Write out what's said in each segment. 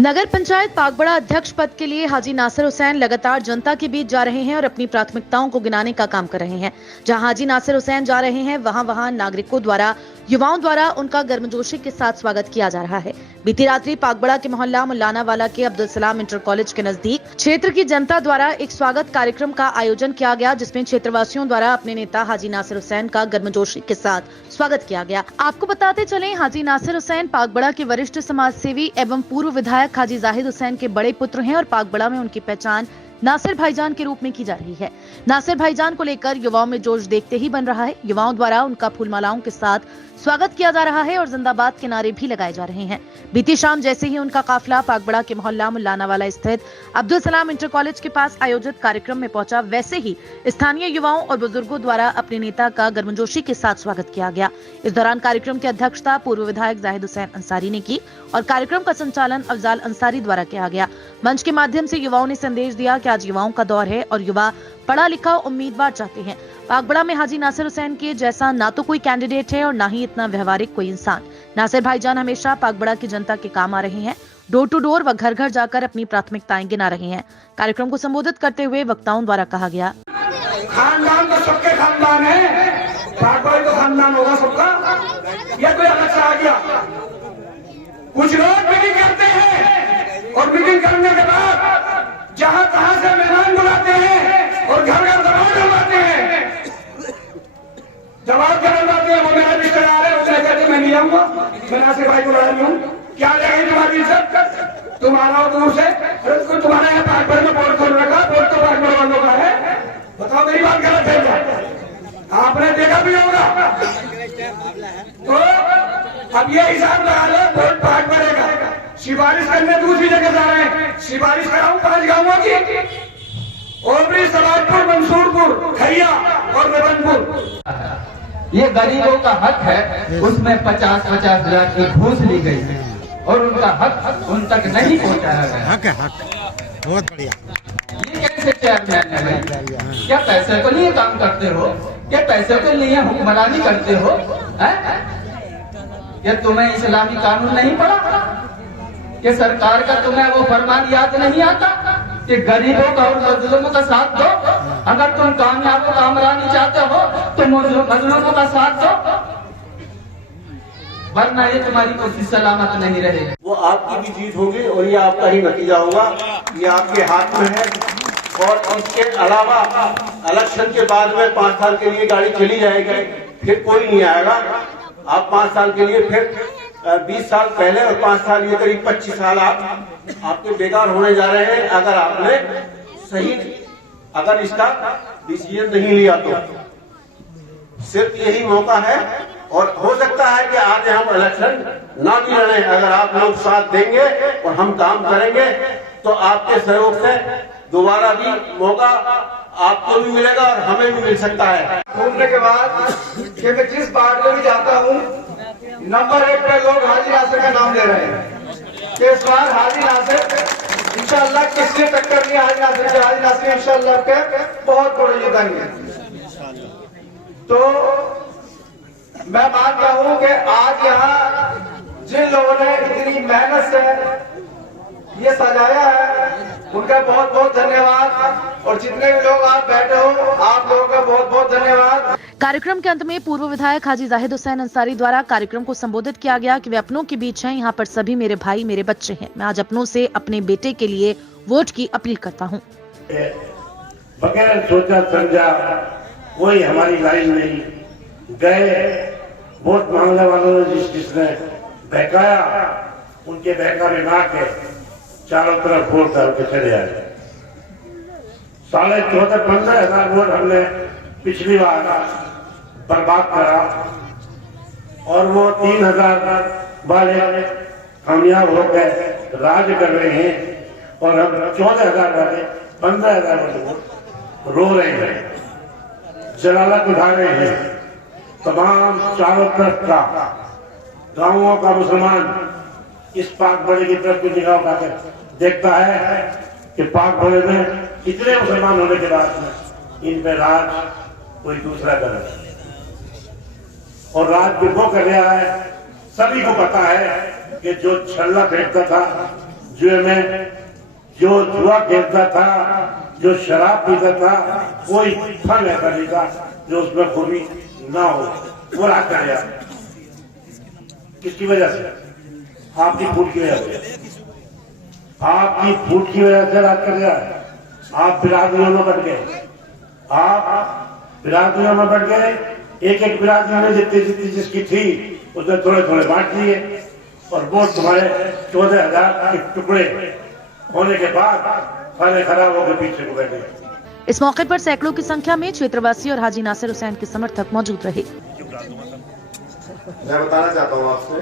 नगर पंचायत पागबड़ा अध्यक्ष पद के लिए हाजी नासिर हुसैन लगातार जनता के बीच जा रहे हैं और अपनी प्राथमिकताओं को गिनाने का काम कर रहे हैं। जहां हाजी नासिर हुसैन जा रहे हैं वहां नागरिकों द्वारा, युवाओं द्वारा उनका गर्मजोशी के साथ स्वागत किया जा रहा है। बीती रात्रि पागबड़ा के मोहल्ला मुल्लाना वाला के अब्दुल सलाम इंटर कॉलेज के नजदीक क्षेत्र की जनता द्वारा एक स्वागत कार्यक्रम का आयोजन किया गया, जिसमें क्षेत्रवासियों द्वारा अपने नेता हाजी नासिर हुसैन का गर्मजोशी के साथ स्वागत किया गया। आपको बताते चलें, हाजी नासिर हुसैन पागबड़ा के वरिष्ठ समाज सेवी एवं पूर्व विधायक हाजी जाहिद हुसैन के बड़े पुत्र हैं और पागबड़ा में उनकी पहचान नासिर भाईजान के रूप में की जा रही है। नासिर भाईजान को लेकर युवाओं में जोश देखते ही बन रहा है। युवाओं द्वारा उनका फूलमालाओं के साथ स्वागत किया जा रहा है और जिंदाबाद के नारे भी लगाए जा रहे हैं। बीती शाम जैसे ही उनका काफिला पागबड़ा के मोहल्ला मुल्लाना वाला स्थित अब्दुल सलाम इंटर कॉलेज के पास आयोजित कार्यक्रम में पहुंचा, वैसे ही स्थानीय युवाओं और बुजुर्गों द्वारा अपने नेता का गर्मजोशी के साथ स्वागत किया गया। इस दौरान कार्यक्रम की अध्यक्षता पूर्व विधायक जाहिद हुसैन अंसारी ने की और कार्यक्रम का संचालन अफजाल अंसारी द्वारा किया गया। मंच के माध्यम से युवाओं ने संदेश दिया कि आज युवाओं का दौर है और युवा पढ़ा लिखा उम्मीदवार चाहते हैं। पागबड़ा में हाजी नासिर हुसैन के जैसा ना तो कोई कैंडिडेट है और ना ही इतना व्यवहारिक कोई इंसान। नासिर भाईजान हमेशा पागबड़ा की जनता के काम आ रहे हैं। डोर टू डोर व घर घर जाकर अपनी प्राथमिकताएं गिना रहे हैं। कार्यक्रम को संबोधित करते हुए वक्ताओं द्वारा कहा गया, खानदान तो सबके खानदान है, पागबड़ा तो खानदान होगा सबका। ये कोई अलग से आ गया? कुछ लोग मीटिंग करते हैं और मीटिंग करने के बाद जहां तहां से मेहमान बुलाते हैं और घर घर दबाव डलवाते हैं। जवाब क्या डलवाते हैं? वो मेरा रिश्तेदार है, उसने कहते मैं नहीं आऊंगा, मैं नासिर भाई को बुला रही हूँ। क्या जाएगी तुम्हारी इज्जत? तुम आ रहा हो दूर से, तुम्हारे यहाँ पागबड़ में बोर्ड खोल रखा, बोर्ड तो पागबड़ वालों का है। बताओ मेरी बात गलत है क्या? आपने देखा भी होगा। तो अब ये हिसाब लगा लो, वोट पागबड़ का। सिफारिश करने दूसरी जगह जा रहे हैं। सिफारिश कराऊं 5 गांवों की, ओबरी, सलारपुर, मंसूरपुर, खैया और रतनपुर। ये गरीबों का हक है, उसमें 50-50 हजार की घूस ली गई है और उनका हक उन तक नहीं पहुंचाया गया। हक है, हक बहुत बढ़िया। ये कैसे चेयरमैन है भाई? क्या पैसे को लिए काम करते हो? क्या पैसे के लिए हुक्मरानी करते हो? क्या तुम्हें इस्लामी कानून नहीं पड़ा? कि सरकार का तुम्हें वो फरमान याद नहीं आता कि गरीबों का और मजलूमों का साथ दो? अगर तुम कामयाब कामरानी चाहते हो तो मजलूमों का साथ दो, वरना ये तुम्हारी कोशिश सलामत नहीं रहेगी। वो आपकी भी जीत होगी और ये आपका ही नतीजा होगा। ये आपके हाथ में है। और इसके अलावा इलेक्शन के बाद में 5 साल के लिए गाड़ी चली जाएगी, फिर कोई नहीं आएगा। आप 5 साल के लिए, फिर 20 साल पहले और 5 साल, ये करीब 25 साल आपके बेकार होने जा रहे हैं अगर आपने सही, अगर इसका डिसीजन नहीं लिया तो। सिर्फ यही मौका है और हो सकता है कि आज हम इलेक्शन ना भी लड़े, अगर आप लोग साथ देंगे और हम काम करेंगे तो आपके सहयोग से दोबारा भी मौका आपको भी मिलेगा और हमें भी मिल सकता है। घूमने के बाद कि मैं जिस वार्ड में भी जाता हूँ, नंबर 1 पे लोग हाजी नासिर का नाम ले रहे हैं कि इस बार हाजी नासिर इंशाअल्लाह किससे टक्कर नहीं, हाजी नासिर के, हाजी नासिर इंशाअल्लाह के बहुत बड़े जीतेंगे। तो मैं मानता हूँ कि आज यहाँ जिन लोगों ने इतनी मेहनत से ये सजाया है, उनका बहुत बहुत धन्यवाद। और जितने भी लोग आप बैठे हो, आप लोगों का बहुत बहुत धन्यवाद। कार्यक्रम के अंत में पूर्व विधायक हाजी जाहिद हुसैन अंसारी द्वारा कार्यक्रम को संबोधित किया गया कि वे अपनों के बीच हैं। यहाँ पर सभी मेरे भाई, मेरे बच्चे हैं। मैं आज अपनों से अपने बेटे के लिए वोट की अपील करता हूँ। बगैर सोचा समझा कोई हमारी लाइन नहीं गए। वोट मांगने वालों ने जिसने बहकाया, उनके बहकावे ना के चारों तरफ वोट डाल के चले आए। 14,500 हजार वोट हमने पिछली बार बर्बाद करा और वो 3,000 वाले कामयाब हो गए, राज कर रहे हैं। और अब 14,000 वाले 15,000 वाले वोट रो रहे हैं, जलालत उठा रहे हैं। तमाम चारों तरफ का गांवों का मुसलमान इस पागबड़े की तरफ कुछ निगाह उठाकर देखता है कि पागबड़े में इतने मुसलमान होने के बाद इन पे राज कोई दूसरा कर रहा है और राज भी वो कर रहा है। सभी को पता है कि जो छल्ला फेंकता था, जुए में जो जुआ खेलता था, जो शराब पीता था, कोई फल ऐसा नहीं था जो उसमें खूबी ना हो। वो राज कर गया। किसकी वजह से? आपकी फूट की वजह से। आपकी फूट की वजह से राज कर गया। आप बिरादरियों में बट गए। आप बिरादरियों में बट गए। एक एक बिरादरी में जितनी जितनी जिसकी थी उसने थोड़े थोड़े बांट दिए और वोट तुम्हारे 14,000 के टुकड़े होने के बाद सारे खराब होकर पीछे को बैठे। इस मौके पर सैकड़ों की संख्या में क्षेत्रवासी और हाजी नासिर हुसैन के समर्थक मौजूद रहे। मैं बताना चाहता हूँ आपसे,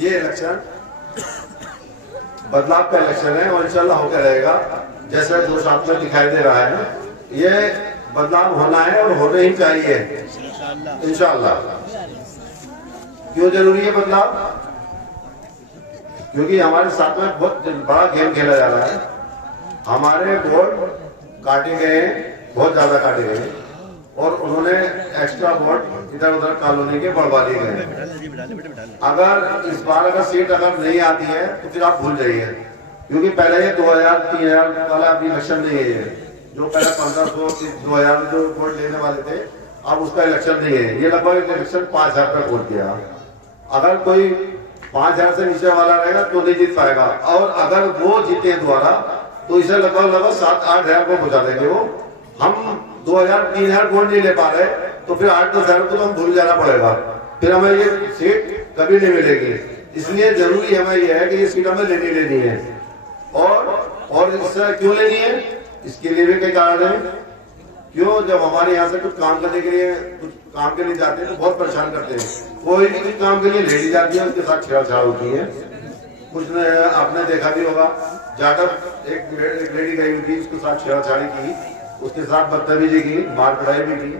ये इलेक्शन बदलाव का इलेक्शन है और इंशाल्लाह होकर रहेगा। जैसा जो साथ में दिखाई दे रहा है, ये बदलाव होना है और होने ही चाहिए इंशाल्लाह। क्यों जरूरी है बदलाव? क्योंकि हमारे साथ में बहुत बड़ा गेम खेला जा रहा है। हमारे वोट काटे गए, बहुत ज्यादा काटे गए और उन्होंने एक्स्ट्रा वोट इधर उधर कॉलोनी के बढ़वा दिए गए। अगर इस बार अगर सीट अगर नहीं आती है तो फिर आप भूल जाइए, क्योंकि पहले ये 2000-3000 वाला अभी इलेक्शन नहीं है। ये जो पहले 1500-2000 जो वोट लेने वाले थे, अब उसका इलेक्शन नहीं है। ये लगभग इलेक्शन 5000 तक वोट किया। अगर कोई 5000 से नीचे वाला रहेगा तो नहीं जीत पाएगा, और अगर वो जीते द्वारा तो इसे लगभग 7-8 हजार को पहुंचा देंगे। वो हम 2000-3000 वोट नहीं ले पा रहे तो फिर 8-10 हजार को तो हम भूल जाना पड़ेगा, फिर हमें ये सीट कभी नहीं मिलेगी। इसलिए जरूरी हमें यह है कि ये सीट हमें लेनी है। और इससे क्यों लेनी है, इसके लिए भी कई कारण है। क्यों? जब हमारे यहाँ से कुछ काम करने के लिए कुछ काम के लिए जाते हैं तो बहुत परेशान करते हैं। कोई भी कुछ काम के लिए लेडी जाती है, उसके साथ छेड़छाड़ होती है। कुछ आपने देखा भी होगा, जाटव एक लेडी गई हुई थी, उसके साथ छेड़छाड़ी की, उसके साथ बदतमीजी की, मार पड़ाई भी की।